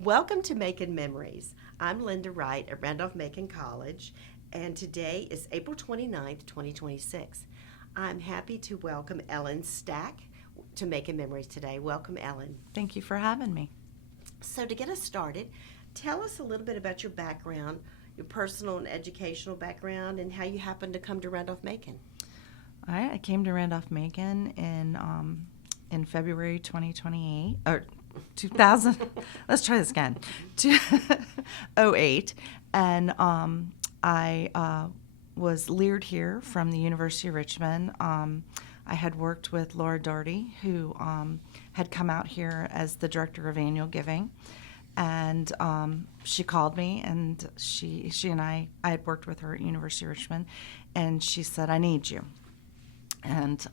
Welcome to Macon Memories. I'm Lynda Wright at Randolph-Macon College, and today is April 29th, 2026. I'm happy to welcome Ellen Stack to Macon Memories today. Welcome, Ellen. Thank you for having me. So to get us started, tell us a little bit about your background, your personal and educational background, and how you happened to come to Randolph-Macon. All right, I came to Randolph-Macon in February 2028 or 2000. Let's try this again. 2008, and I was leered here from the University of Richmond. I had worked with Laura Doherty, who had come out here as the director of annual giving, and she called me, and she and I had worked with her at University of Richmond, and she said, "I need you." And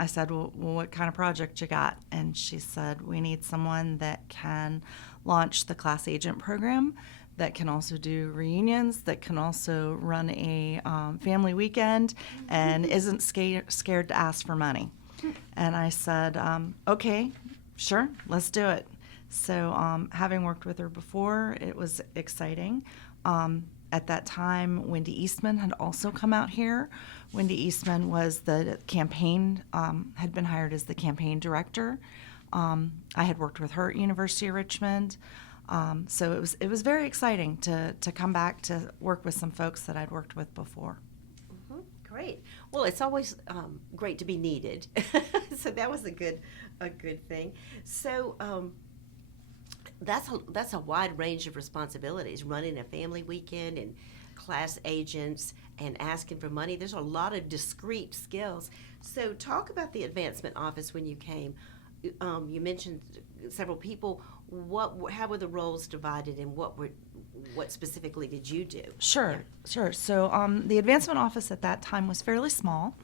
I said, well, what kind of project you got? And she said, we need someone that can launch the class agent program, that can also do reunions, that can also run a family weekend, and isn't scared to ask for money. And I said, okay, sure, let's do it. So having worked with her before, it was exciting. At that time, Wendy Eastman had also come out here. Wendy Eastman was the campaign, had been hired as the campaign director. I had worked with her at University of Richmond. So it was very exciting to come back to work with some folks that I'd worked with before. Great. Well, it's always great to be needed. So that was a good thing. So that's a wide range of responsibilities, running a family weekend and class agents and asking for money. There's a lot of discrete skills. So talk about the advancement office when you came. You mentioned several people. How were the roles divided, and what specifically did you do? Sure. So the advancement office at that time was fairly small,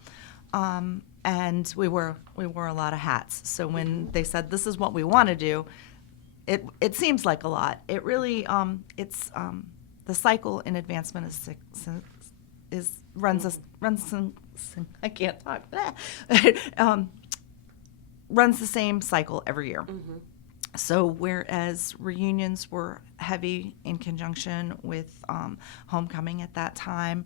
and we wore a lot of hats. So when they said this is what we want to do, it seems like a lot. It really it's the cycle in advancement runs I can't talk. Runs the same cycle every year. Mm-hmm. So whereas reunions were heavy in conjunction with homecoming at that time,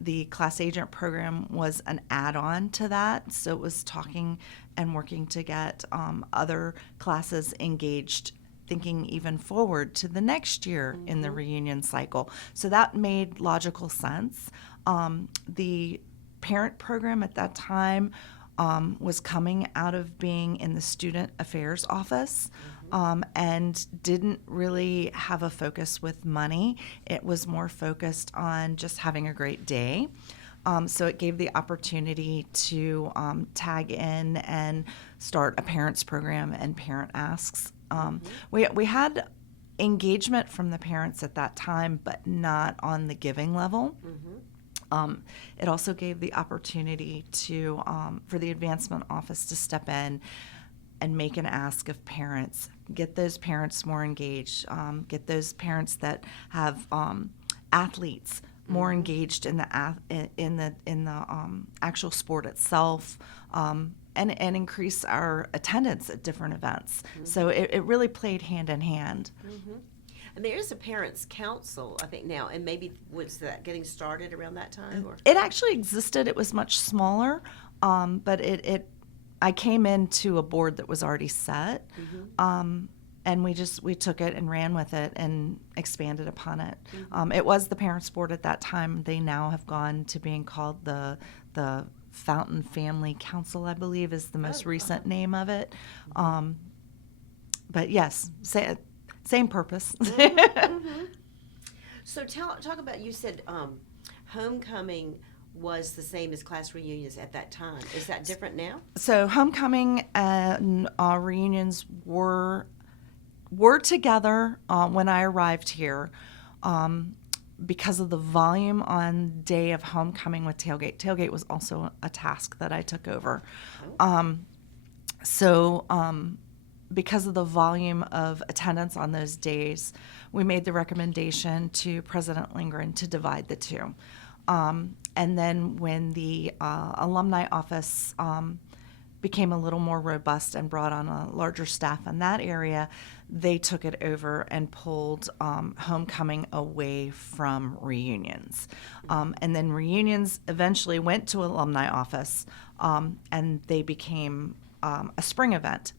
the class agent program was an add-on to that. So it was talking and working to get other classes engaged, thinking even forward to the next year in the reunion cycle. So that made logical sense. The parent program at that time was coming out of being in the student affairs office and didn't really have a focus with money. It was more focused on just having a great day. So it gave the opportunity to tag in and start a parents program and parent asks. We had engagement from the parents at that time, but not on the giving level. It also gave the opportunity to for the advancement office to step in and make an ask of parents, get those parents more engaged, get those parents that have athletes more engaged in the actual sport itself, and increase our attendance at different events. So it really played hand in hand. And there is a parents' council, I think, now, and maybe was that getting started around that time? Or? It actually existed. It was much smaller, but I came into a board that was already set, and we took it and ran with it and expanded upon it. It was the parents' board at that time. They now have gone to being called the Fountain Family Council, I believe, is the most recent name of it. But yes, same purpose. So talk about, you said homecoming was the same as class reunions at that time. Is that different now? So homecoming and reunions were together when I arrived here because of the volume on day of homecoming with tailgate. Tailgate was also a task that I took over. Because of the volume of attendance on those days, we made the recommendation to President Lindgren to divide the two. And then when the alumni office became a little more robust and brought on a larger staff in that area, they took it over and pulled homecoming away from reunions. And then reunions eventually went to alumni office, and they became a spring event.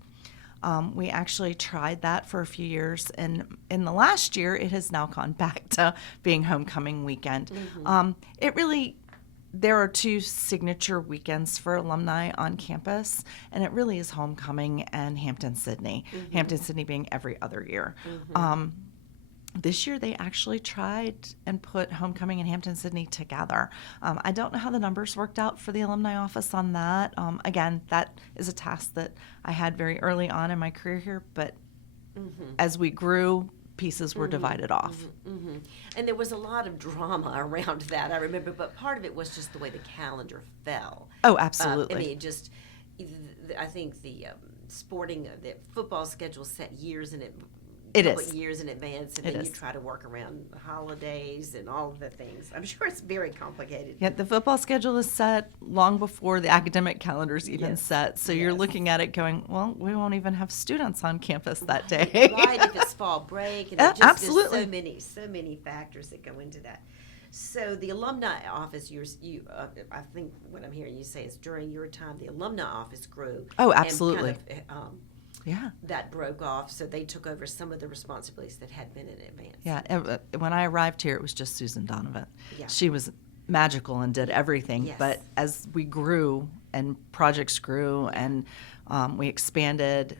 We actually tried that for a few years, and in the last year, it has now gone back to being homecoming weekend. There are two signature weekends for alumni on campus, and it really is homecoming and Hampton-Sydney. Hampton-Sydney being every other year. This year, they actually tried and put homecoming and Hampton-Sydney together. I don't know how the numbers worked out for the alumni office on that. Again, that is a task that I had very early on in my career here, but as we grew, pieces were divided off. And there was a lot of drama around that, I remember, but part of it was just the way the calendar fell. Oh, absolutely. I mean, I think the the football schedule set years in it. Years in advance, and then you try to work around the holidays and all of the things. I'm sure it's very complicated. Yeah, the football schedule is set long before the academic calendar's even set. So you're looking at it going, well, we won't even have students on campus that day. Right, if it's fall break. And Absolutely. There's so many factors that go into that. So the alumni office, I think what I'm hearing you say is during your time, the alumni office grew. Oh, absolutely. And kind of, yeah. that broke off, so they took over some of the responsibilities that had been in advance. Yeah, when I arrived here, it was just Susan Donovan. Yeah. She was magical and did everything, Yes. but as we grew and projects grew and we expanded,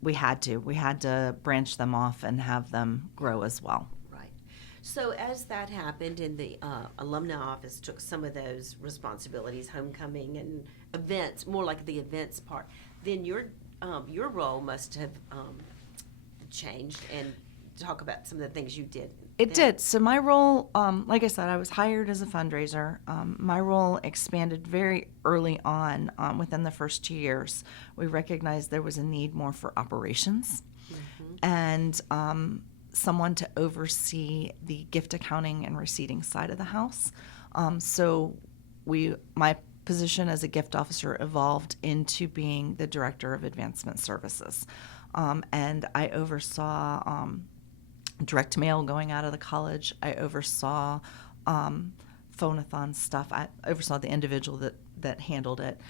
we had to branch them off and have them grow as well. Right. So as that happened and the alumni office took some of those responsibilities, homecoming and events, more like the events part, then your role must have changed, and talk about some of the things you did. It did. So my role, like I said, I was hired as a fundraiser. My role expanded very early on within the first 2 years. We recognized there was a need more for operations and someone to oversee the gift accounting and receipting side of the house. My position as a gift officer evolved into being the director of advancement services. And I oversaw direct mail going out of the college. I oversaw phone-a-thon stuff. I oversaw the individual that handled it.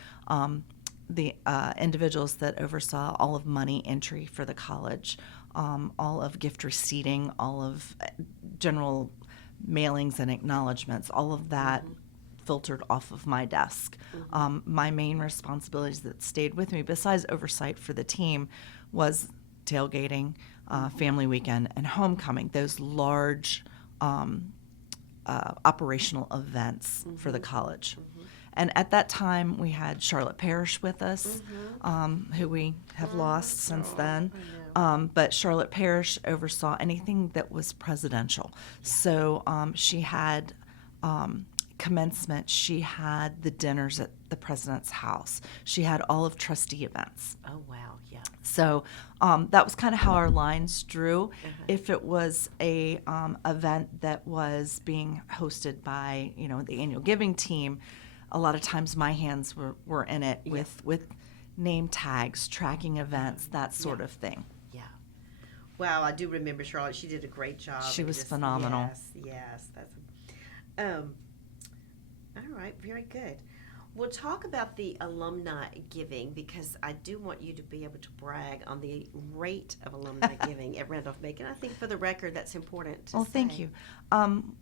The individuals that oversaw all of money entry for the college, all of gift receipting, all of general mailings and acknowledgments, all of that filtered off of my desk. My main responsibilities that stayed with me, besides oversight for the team, was tailgating, family weekend, and homecoming, those large operational events for the college. And at that time, we had Charlotte Parrish with us, who we have lost since then. But Charlotte Parrish oversaw anything that was presidential. So she had commencement, she had the dinners at the president's house. She had all of trustee events. Oh, wow, yeah. So that was kind of how our lines drew. If it was a event that was being hosted by, the annual giving team, a lot of times my hands were in it with name tags, tracking events, that sort of thing. Yeah. Wow, I do remember Charlotte. She did a great job. She was phenomenal. Yes. That's all right, very good. We'll talk about the alumni giving, because I do want you to be able to brag on the rate of alumni giving at Randolph-Macon. I think for the record that's important to say. Thank you.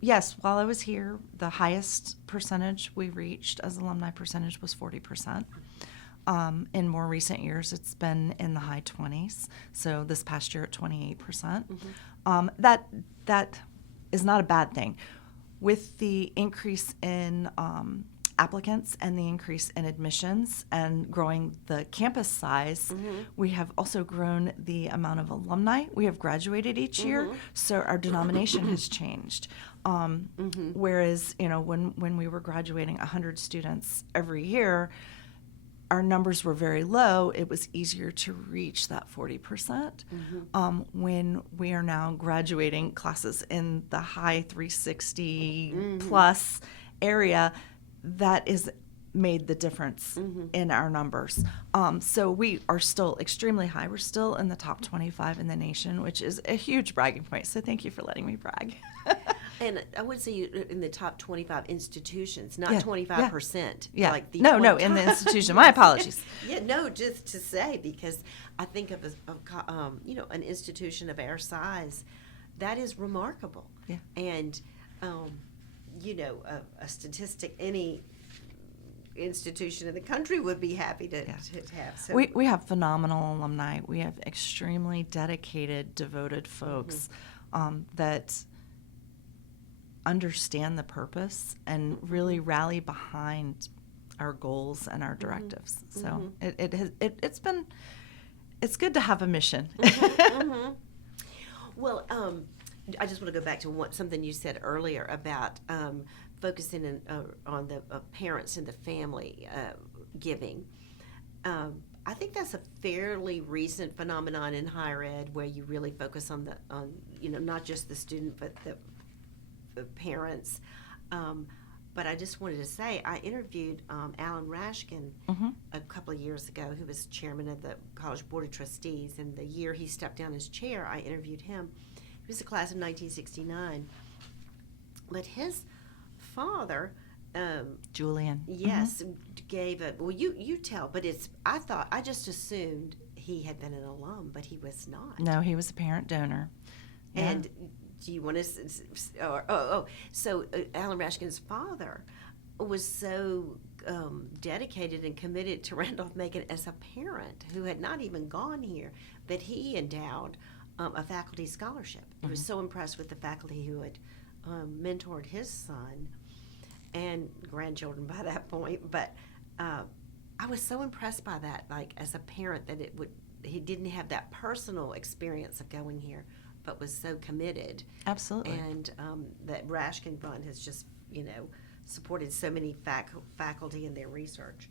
Yes, while I was here, the highest percentage we reached as alumni percentage was 40%. In more recent years, it's been in the high 20s. So this past year at 28%. That is not a bad thing. With the increase in applicants and the increase in admissions and growing the campus size, we have also grown the amount of alumni we have graduated each year, so our denomination has changed. Whereas, when we were graduating 100 students every year, our numbers were very low. It was easier to reach that 40%. When we are now graduating classes in the high 360 plus area, that is made the difference in our numbers. So we are still extremely high. We're still in the top 25 in the nation, which is a huge bragging point. So thank you for letting me brag. And I would say you're in the top 25 institutions, not Yeah, 25%. Yeah. Like the No, 20 in the institution. My apologies. Yeah, no, just to say, because I think of an institution of our size, that is remarkable. Yeah. And, a statistic any institution in the country would be happy to have. So We have phenomenal alumni. We have extremely dedicated, devoted folks that understand the purpose and really rally behind our goals and our directives. So it's good to have a mission. Well, I just want to go back to something you said earlier about focusing on the parents and the family giving. I think that's a fairly recent phenomenon in higher ed, where you really focus on not just the student but the parents. But I just wanted to say, I interviewed Alan Rashkin a couple of years ago, who was chairman of the College Board of Trustees, and the year he stepped down as chair, I interviewed him. He was a class of 1969. But his father, Julian. yes, gave a, well, you tell, but I just assumed he had been an alum, but he was not. No, he was a parent donor. Yeah. And do you want to, so Alan Rashkin's father was so dedicated and committed to Randolph-Macon as a parent, who had not even gone here, that he endowed a faculty scholarship. He was so impressed with the faculty who had mentored his son and grandchildren by that point. But I was so impressed by that, like as a parent, that he didn't have that personal experience of going here, but was so committed. Absolutely. And that Rashkin Fund has just, supported so many faculty in their research.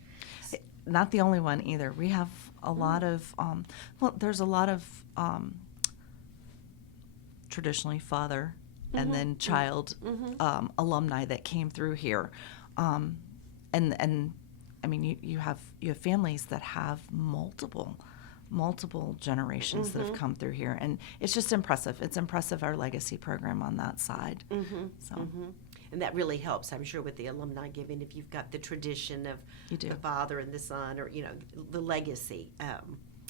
Not the only one either. We have a lot of, there's a lot of traditionally father and then child alumni that came through here. And I mean, you have families that have multiple generations that have come through here, and it's just impressive. It's impressive, our legacy program on that side. And that really helps, I'm sure, with the alumni giving, if you've got the tradition of the father and the son, or the legacy.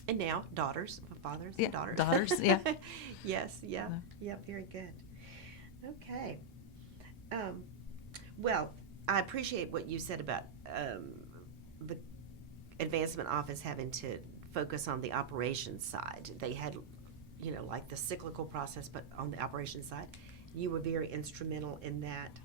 And now fathers and daughters. Yeah. Yes, yeah, very good. Okay. Well, I appreciate what you said about the advancement office having to focus on the operations side. They had, like the cyclical process, but on the operations side, you were very instrumental in that.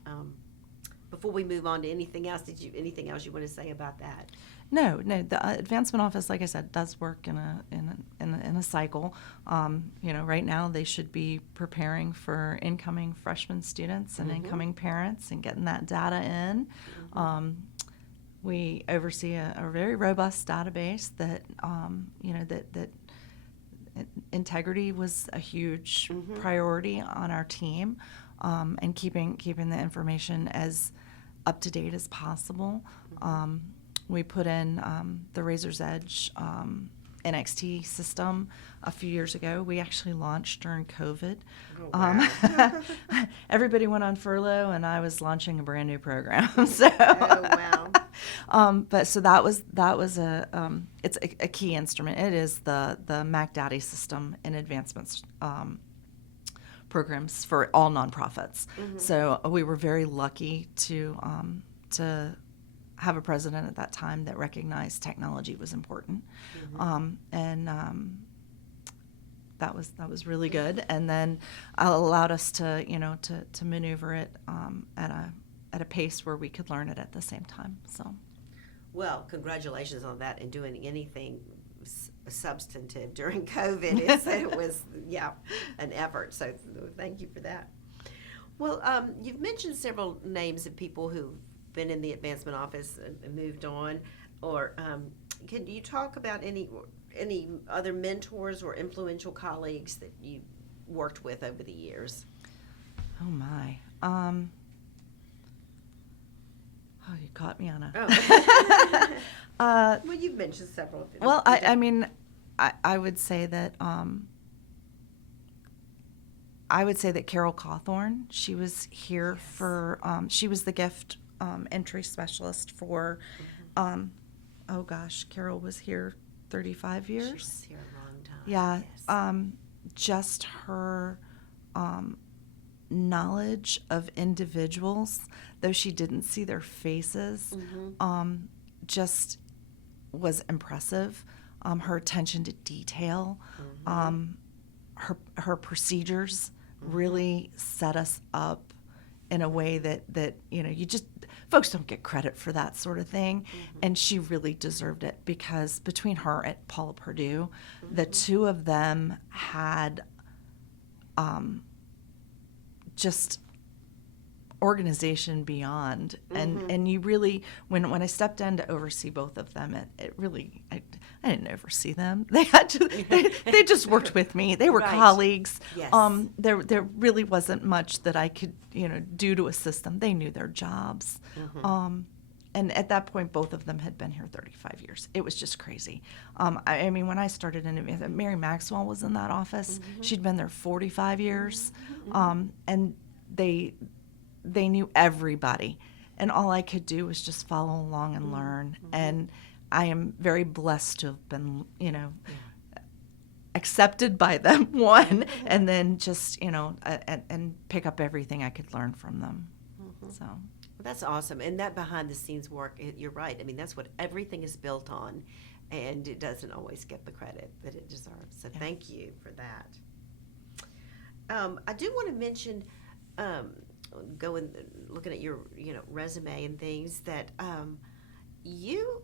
Before we move on to anything else, anything else you want to say about that? No. The advancement office, like I said, does work in a cycle. Right now they should be preparing for incoming freshman students and incoming parents and getting that data in. We oversee a very robust database that that integrity was a huge priority on our team, and keeping the information as up to date as possible. We put in the Razor's Edge NXT system a few years ago. We actually launched during COVID. Oh, wow. Everybody went on furlough, and I was launching a brand new program. So, oh, wow. But so that was it's a key instrument. It is the MacDaddy system in advancements programs for all nonprofits. So we were very lucky to have a president at that time that recognized technology was important, and that was really good. And then allowed us to to maneuver it at a pace where we could learn it at the same time. So, well, congratulations on that and doing anything substantive during COVID. It was an effort. So thank you for that. Well, you've mentioned several names of people who've been in the advancement office and moved on, or can you talk about any other mentors or influential colleagues that you worked with over the years? Oh my. Oh, you caught me on a. Oh. Well, you've mentioned several of them. Well, I mean, I would say that Carol Cawthorn, she was here for, she was the gift entry specialist for, oh gosh, Carol was here 35 years. She was here a long time. Yeah, Yes. just her knowledge of individuals, though she didn't see their faces, just was impressive. Her attention to detail, her procedures really set us up in a way that you just folks don't get credit for that sort of thing, and she really deserved it because between her and Paula Purdue, the two of them had just organization beyond, and you really when I stepped in to oversee both of them, it really I didn't oversee them. They had to they just worked with me. They were Right. colleagues. Yes. There really wasn't much that I could do to assist them. They knew their jobs. And at that point, both of them had been here 35 years. It was just crazy. I mean, when I started in Mary Maxwell was in that office. She'd been there 45 years, and they knew everybody, and all I could do was just follow along and learn. And I am very blessed to have been, accepted by them, one, and then just, and pick up everything I could learn from them. So. That's awesome. And that behind the scenes work, you're right. I mean, that's what everything is built on, and it doesn't always get the credit that it deserves. So thank you for that. I do want to mention, looking at your resume and things, that you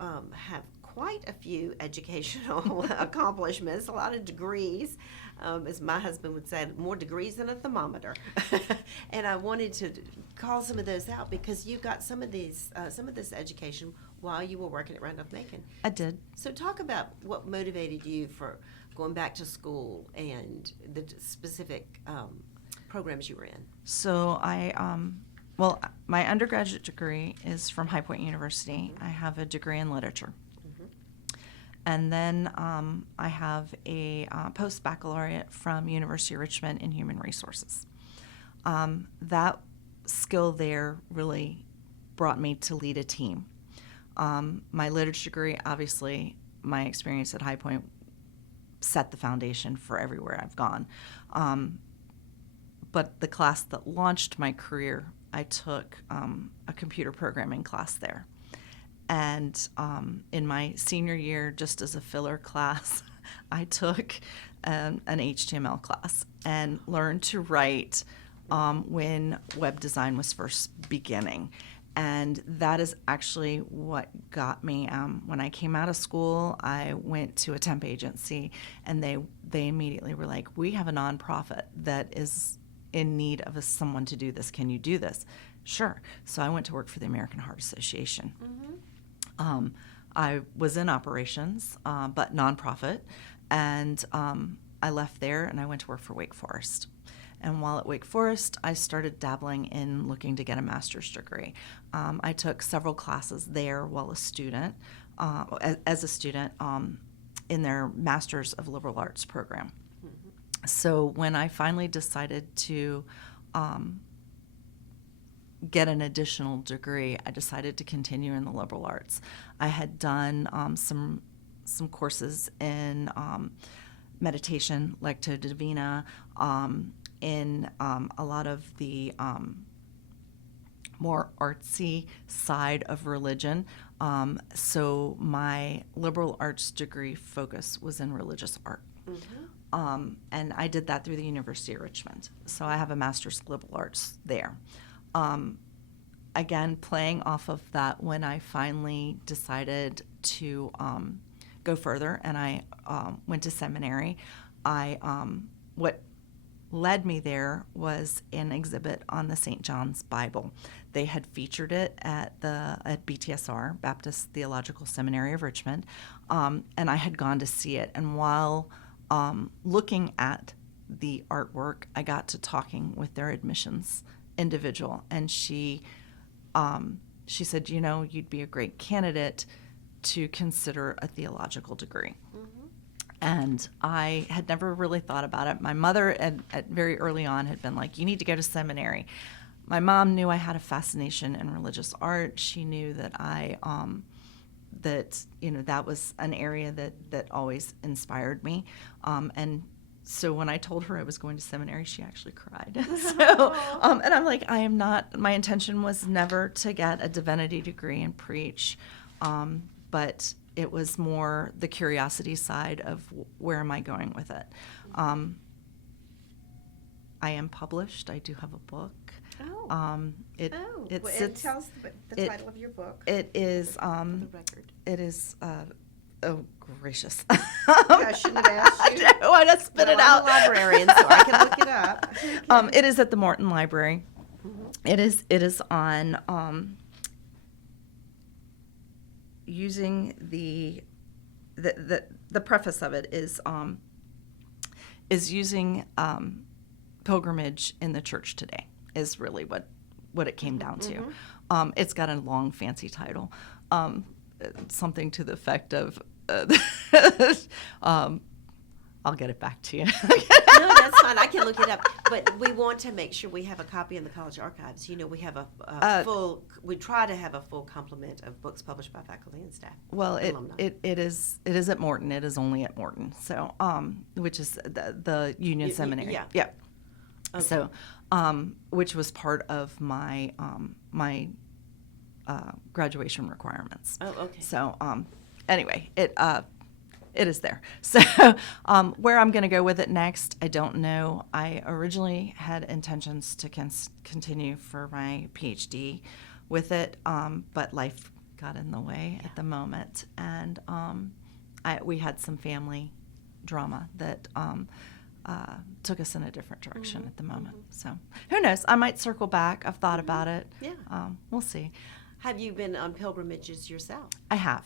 have quite a few educational accomplishments, a lot of degrees, as my husband would say, more degrees than a thermometer. And I wanted to call some of those out because you got some of this education while you were working at Randolph-Macon. I did. So talk about what motivated you for going back to school and the specific programs you were in. So my undergraduate degree is from High Point University. I have a degree in literature. And then I have a post-baccalaureate from University of Richmond in human resources. That skill there really brought me to lead a team. My literature degree, obviously, my experience at High Point set the foundation for everywhere I've gone. But the class that launched my career, I took a computer programming class there. And in my senior year, just as a filler class, I took an HTML class and learned to write when web design was first beginning. And that is actually what got me. When I came out of school, I went to a temp agency, and they immediately were like, "We have a nonprofit that is in need of someone to do this. Can you do this?" Sure. So I went to work for the American Heart Association. I was in operations, but nonprofit, and I left there and I went to work for Wake Forest. And while at Wake Forest, I started dabbling in looking to get a master's degree. I took several classes there while a student, as a student, in their Master's of Liberal Arts program. So when I finally decided to get an additional degree, I decided to continue in the liberal arts. I had done some courses in meditation, Lectio Divina, in a lot of the more artsy side of religion. So my liberal arts degree focus was in religious art. And I did that through the University of Richmond. So I have a master's of liberal arts there. Again, playing off of that, when I finally decided to go further and I went to seminary, what led me there was an exhibit on the St. John's Bible. They had featured it at BTSR, Baptist Theological Seminary of Richmond, and I had gone to see it. And while looking at the artwork, I got to talking with their admissions individual, and she she said, you know, you'd be a great candidate to consider a theological degree. And I had never really thought about it. My mother, at very early on, had been like, you need to go to seminary. My mom knew I had a fascination in religious art. She knew that that was an area that always inspired me. And so when I told her I was going to seminary, she actually cried. So, and I'm like, my intention was never to get a divinity degree and preach, but it was more the curiosity side of where am I going with it. I am published. I do have a book. Tell us the title of your book. It is, for the record. It is, oh, gracious. I shouldn't have asked you. No, I just spit it out. I'm a librarian, so I can look it up. It is at the Morton Library. It is on using the preface of it is using pilgrimage in the church today is really what it came down to. It's got a long fancy title, something to the effect of I'll get it back to you. No, that's fine. I can look it up. But we want to make sure we have a copy in the college archives. You know, we have we try to have a full complement of books published by faculty and staff. Well, it is at Morton. It is only at Morton. So, which is the Union Seminary. Yeah. Yep. Okay. So, which was part of my graduation requirements. Oh, okay. So, anyway, it is there. So where I'm going to go with it next, I don't know. I originally had intentions to continue for my PhD with it, but life got in the way at the moment. And we had some family drama that took us in a different direction at the moment. So who knows? I might circle back. I've thought about it. Yeah. We'll see. Have you been on pilgrimages yourself? I have.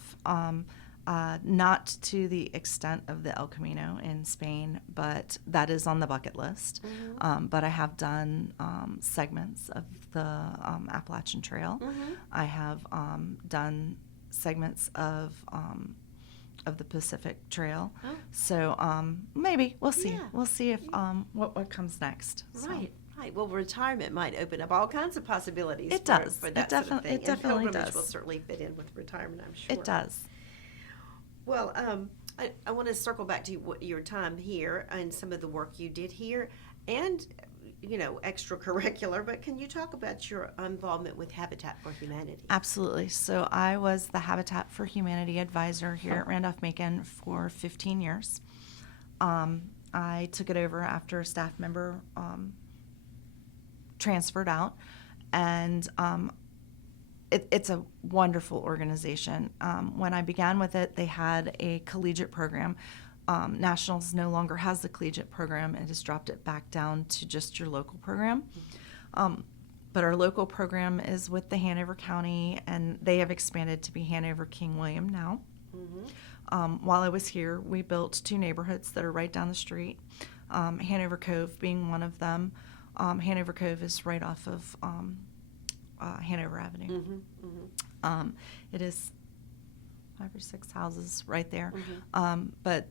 Not to the extent of the El Camino in Spain, but that is on the bucket list. But I have done segments of the Appalachian Trail. I have done segments of the Pacific Trail. So maybe we'll see. Yeah. We'll see if what comes next. So. Right. Right. Well, retirement might open up all kinds of possibilities. It does. For that sort of thing. It definitely and pilgrimage does. will certainly fit in with retirement, I'm sure. It does. Well, I want to circle back to your time here and some of the work you did here and, you know, extracurricular, but can you talk about your involvement with Habitat for Humanity? Absolutely. So I was the Habitat for Humanity advisor here at Randolph-Macon for 15 years. I took it over after a staff member transferred out, and it's a wonderful organization. When I began with it, they had a collegiate program. Nationals no longer has the collegiate program. It has dropped it back down to just your local program. But our local program is with the Hanover County, and they have expanded to be Hanover King William now. While I was here, we built 2 neighborhoods that are right down the street, Hanover Cove being one of them. Hanover Cove is right off of Hanover Avenue. It is 5 or 6 houses right there, but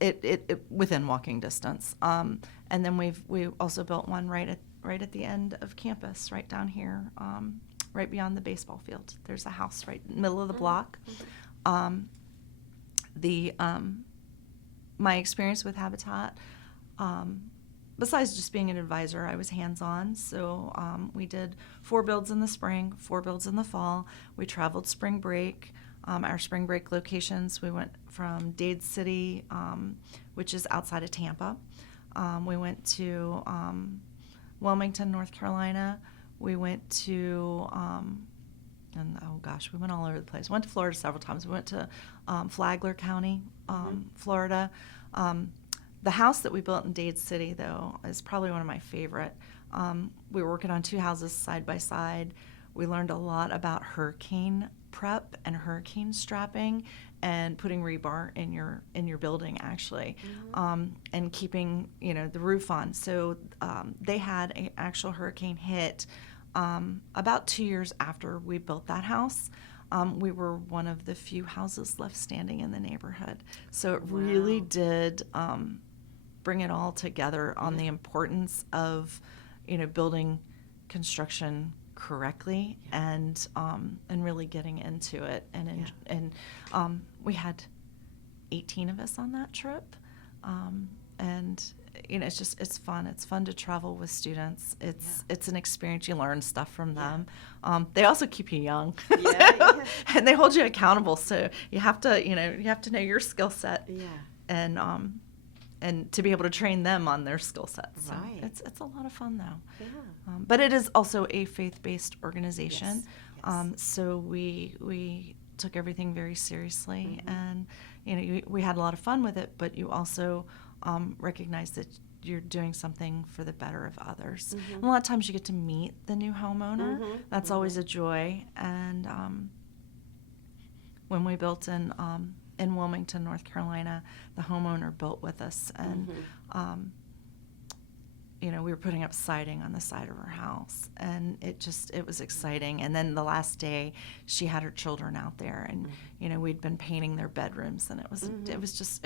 it within walking distance. And then we also built one right at the end of campus, right down here, right beyond the baseball field. There's a house right in the middle of the block. My experience with Habitat, besides just being an advisor, I was hands-on. So we did 4 builds in the spring, 4 builds in the fall. We traveled spring break. Our spring break locations, we went from Dade City, which is outside of Tampa. We went to Wilmington, North Carolina. We went to, we went all over the place. Went to Florida several times. We went to Flagler County, Florida. The house that we built in Dade City, though, is probably one of my favorite. We were working on 2 houses side by side. We learned a lot about hurricane prep and hurricane strapping and putting rebar in your building, actually, and keeping the roof on. So they had an actual hurricane hit about 2 years after we built that house, we were one of the few houses left standing in the neighborhood. So it really did bring it all together on the importance of, building construction correctly and really getting into it. And we had 18 of us on that trip, and it's fun. It's fun to travel with students. It's an experience. You learn stuff from them. They also keep you young, and they hold you accountable. So you have to know your skill set, and to be able to train them on their skill sets. So it's a lot of fun though. But it is also a faith-based organization. So we took everything very seriously, and we had a lot of fun with it. But you also recognize that you're doing something for the better of others. And a lot of times you get to meet the new homeowner. That's always a joy. And when we built in Wilmington, North Carolina, the homeowner built with us, and we were putting up siding on the side of her house, and it was exciting. And then the last day, she had her children out there, and we'd been painting their bedrooms, and it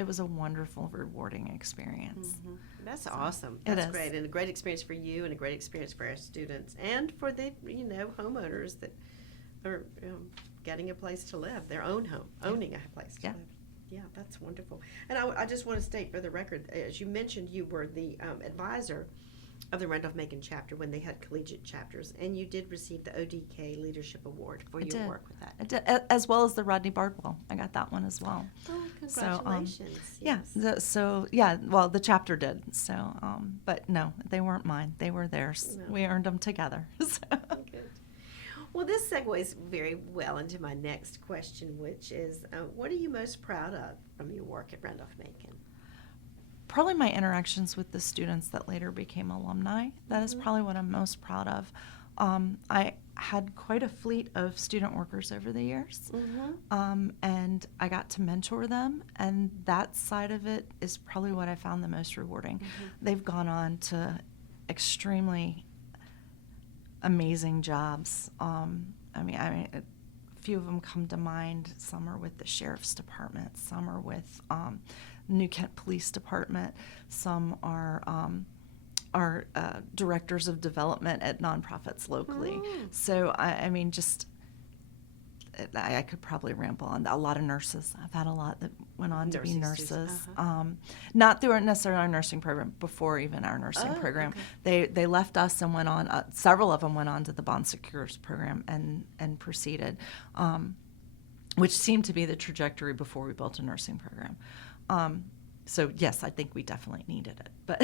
was a wonderful, rewarding experience. That's awesome. That's great, and a great experience for you, and a great experience for our students, and for the homeowners that are getting a place to live, their own home, owning a place to live. Yeah, that's wonderful. And I just want to state for the record, as you mentioned, you were the advisor of the Randolph-Macon chapter when they had collegiate chapters, and you did receive the ODK Leadership Award for your work with that. I did, as well as the Rodney Bardwell. I got that one as well. Oh, congratulations. So, the chapter did. So, but no, they weren't mine. They were theirs. No. We earned them together. So. Good. Well, this segues very well into my next question, which is, what are you most proud of from your work at Randolph-Macon? Probably my interactions with the students that later became alumni. That is probably what I'm most proud of. I had quite a fleet of student workers over the years, and I got to mentor them, and that side of it is probably what I found the most rewarding. They've gone on to extremely amazing jobs. A few of them come to mind. Some are with the Sheriff's Department. Some are with New Kent Police Department. Some are directors of development at nonprofits locally. So I could probably ramble on. A lot of nurses. I've had a lot that went on to be nurses. Not through necessarily our nursing program, before even our nursing program. Okay. They left us and went on. Several of them went on to the Bon Secours program and proceeded, which seemed to be the trajectory before we built a nursing program. So yes, I think we definitely needed it, but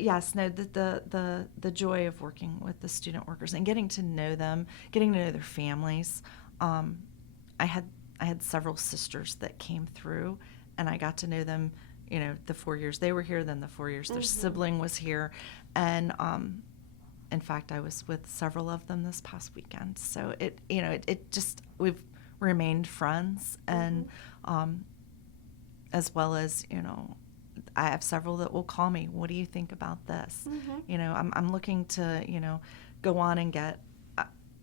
yes, no, the joy of working with the student workers and getting to know them, getting to know their families. I had several sisters that came through, and I got to know them. The 4 years they were here, then the 4 years their sibling was here, and in fact, I was with several of them this past weekend. So we've remained friends, and as well as, I have several that will call me. What do you think about this? I'm looking to, go on and get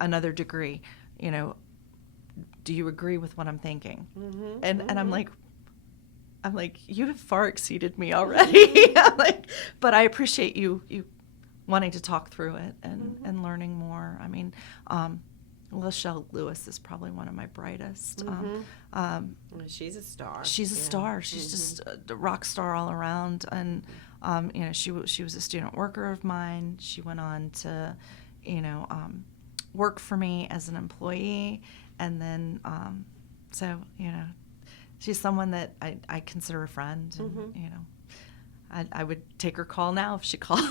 another degree. Do you agree with what I'm thinking? And I'm like, you have far exceeded me already. But I appreciate you wanting to talk through it and learning more. Lachelle Lewis is probably one of my brightest. She's a star. She's a star. She's just a rock star all around. And she was a student worker of mine. She went on to, work for me as an employee, and then she's someone that I consider a friend. And, I would take her call now if she called.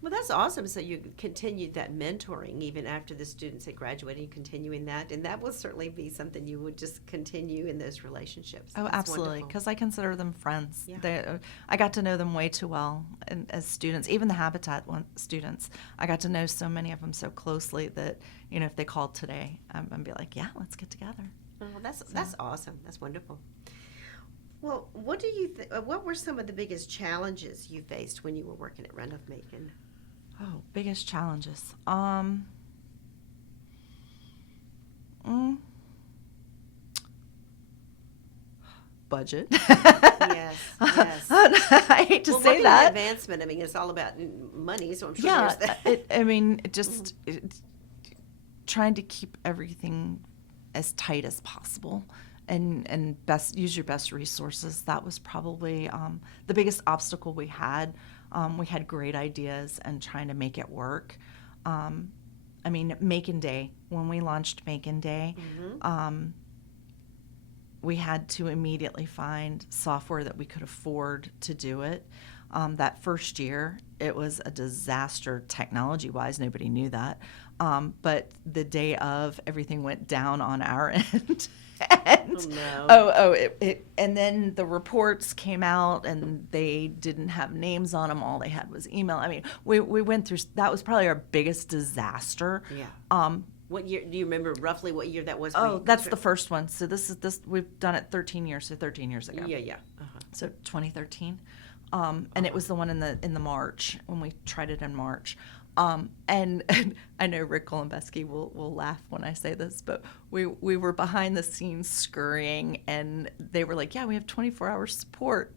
Well, that's awesome. So you continued that mentoring even after the students had graduated, continuing that, and that will certainly be something you would just continue in those relationships. Oh, that's absolutely, because I consider them friends. Yeah. I got to know them way too well, and as students, even the Habitat students, I got to know so many of them so closely that if they called today, I'd be like, yeah, let's get together. Oh, that's awesome. That's wonderful. Well, what do you what were some of the biggest challenges you faced when you were working at Randolph-Macon? Oh, biggest challenges. Budget. Yes, yes. I hate to Well, say working in that. advancement, I mean, it's all about money, so I'm sure Yeah, there's that. Trying to keep everything as tight as possible and best use your best resources. That was probably the biggest obstacle we had. We had great ideas and trying to make it work. Macon Day, when we launched Macon Day, we had to immediately find software that we could afford to do it. That first year, it was a disaster technology-wise. Nobody knew that. But the day of, everything went down on our end. And then the reports came out, and they didn't have names on them. All they had was email. I mean, we went through. That was probably our biggest disaster. Yeah. What year, do you remember roughly what year that was? Oh, that's the first one. So this we've done it 13 years, so 13 years ago. Yeah. So 2013. And it was the one in the March, when we tried it in March. And I know Rick Golembeski will laugh when I say this, but we were behind the scenes scurrying, and they were like, yeah, we have 24-hour support,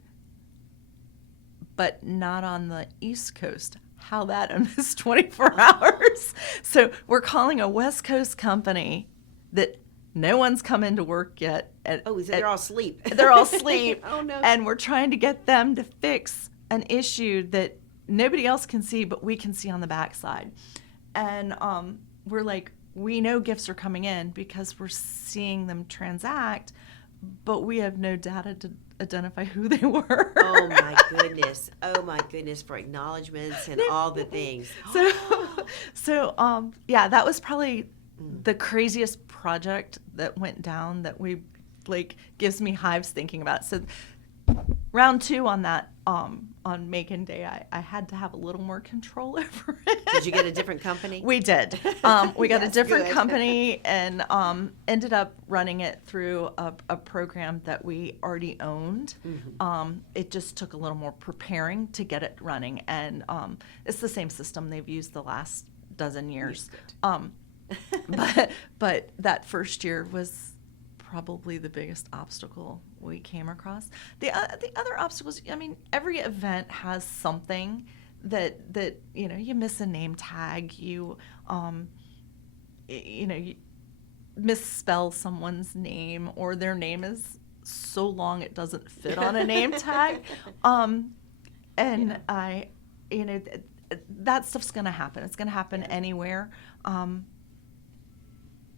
but not on the East Coast. How that in this 24 hours? So we're calling a West Coast company that no one's come into work yet. So they're all asleep. They're all asleep. Oh, no. And we're trying to get them to fix an issue that nobody else can see, but we can see on the backside. And we're like, we know gifts are coming in because we're seeing them transact, but we have no data to identify who they were. Oh my goodness, for acknowledgments and all the things. So that was probably the craziest project that went down that gives me hives thinking about it. So round 2 on that, on Macon Day, I had to have a little more control over it. Did you get a different company? We did. We got a different good. company, and ended up running it through a program that we already owned. It just took a little more preparing to get it running, and it's the same system they've used the last dozen years. But that first year was probably the biggest obstacle we came across. The other obstacles, I mean, every event has something that you miss a name tag, you misspell someone's name, or their name is so long it doesn't fit on a name tag. That stuff's going to happen. It's going to happen anywhere.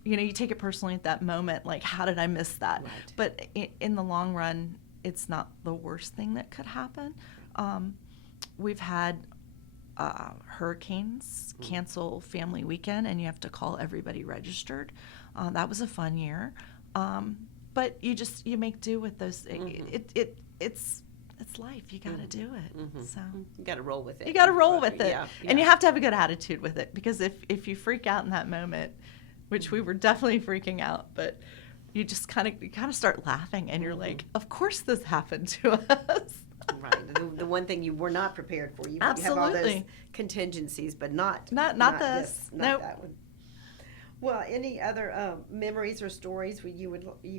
You take it personally at that moment, like, how did I miss that? Right. But in the long run, it's not the worst thing that could happen. We've had hurricanes cancel family weekend, and you have to call everybody registered. That was a fun year. But you make do with those. It's life. You got to do it. So you got to roll with it. You got to roll with it, Yeah. And you have to have a good attitude with it, because if you freak out in that moment, which we were definitely freaking out, but you just kind of start laughing, and you're like, of course this happened to us. Right. The one thing you were not prepared for. You have all those contingencies, but not this. Not nope. that one. Well, any other memories or stories you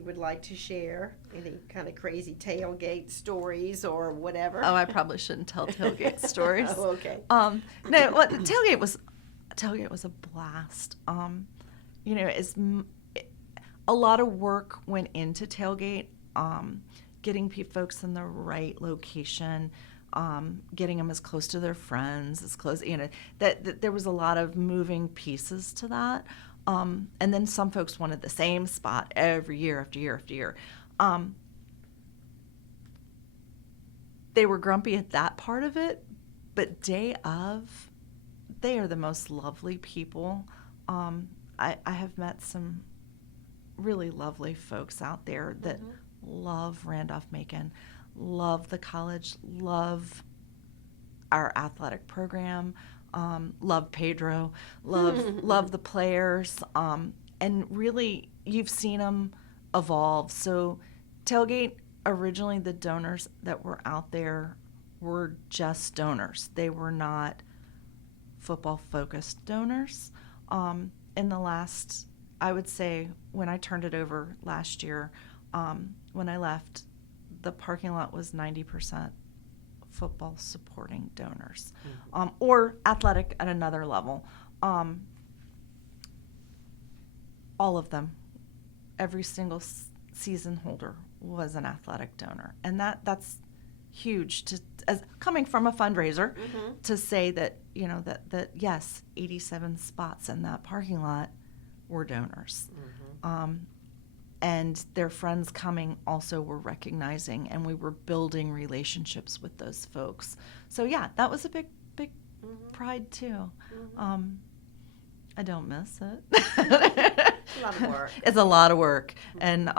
would like to share? Any kind of crazy tailgate stories or whatever? Oh, I probably shouldn't tell tailgate stories. Oh, okay. Tailgate was a blast. A lot of work went into tailgate, getting folks in the right location, getting them as close to their friends, as close, that there was a lot of moving pieces to that. And then some folks wanted the same spot every year after year after year. They were grumpy at that part of it, but day of, they are the most lovely people. I have met some really lovely folks out there that love Randolph-Macon, love the college, love our athletic program, love Pedro, love the players, and really you've seen them evolve. So tailgate, originally the donors that were out there were just donors. They were not football-focused donors. In the last, I would say, when I turned it over last year, when I left, the parking lot was 90% football supporting donors, or athletic at another level. All of them, every single season holder was an athletic donor, and that's huge to, as coming from a fundraiser, to say that, you know, that yes, 87 spots in that parking lot were donors. And their friends coming also were recognizing, and we were building relationships with those folks. So yeah, that was a big pride too. I don't miss it. A lot of work. It's a lot of work. And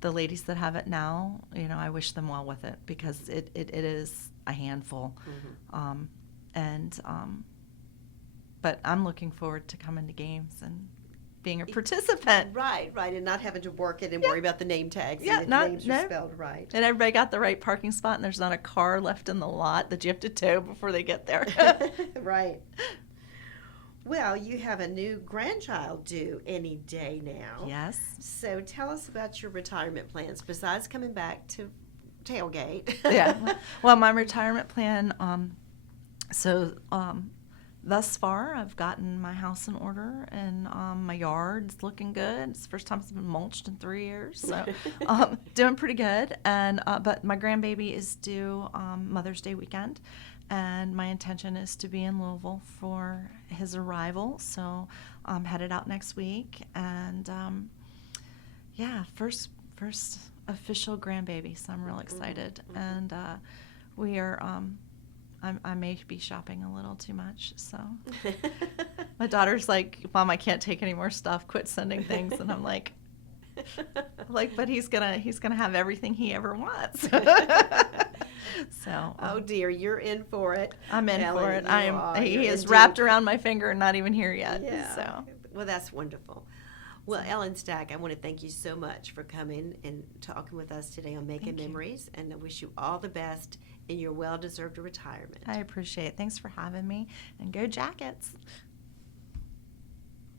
the ladies that have it now, you know, I wish them well with it, because it is a handful. But I'm looking forward to coming to games and being a participant. Right, and not having to work it and worry about the name tags Yeah, and if not- names no. are spelled right. And everybody got the right parking spot, and there's not a car left in the lot that you have to tow before they get there. Right. Well, you have a new grandchild due any day now. Yes. So tell us about your retirement plans, besides coming back to tailgate. Yeah. Well, my retirement plan, thus far, I've gotten my house in order, and my yard's looking good. It's the first time it's been mulched in 3 years, so doing pretty good. And but my grandbaby is due Mother's Day weekend, and my intention is to be in Louisville for his arrival. So I'm headed out next week, and first official grandbaby. So I'm real excited, and we are. I may be shopping a little too much, so my daughter's like, "Mom, I can't take any more stuff. Quit sending things." And I'm like, but he's gonna have everything he ever wants. So, Oh dear, you're in for it. I'm in Ellen, for it. you are. He You're is indeed. wrapped around my finger and not even here yet. Yeah. So, Well, that's wonderful. Well, Ellen Stack, I want to thank you so much for coming and talking with us today on Making Thank you. Memories, and I wish you all the best in your well-deserved retirement. I appreciate it. Thanks for having me, and go Jackets.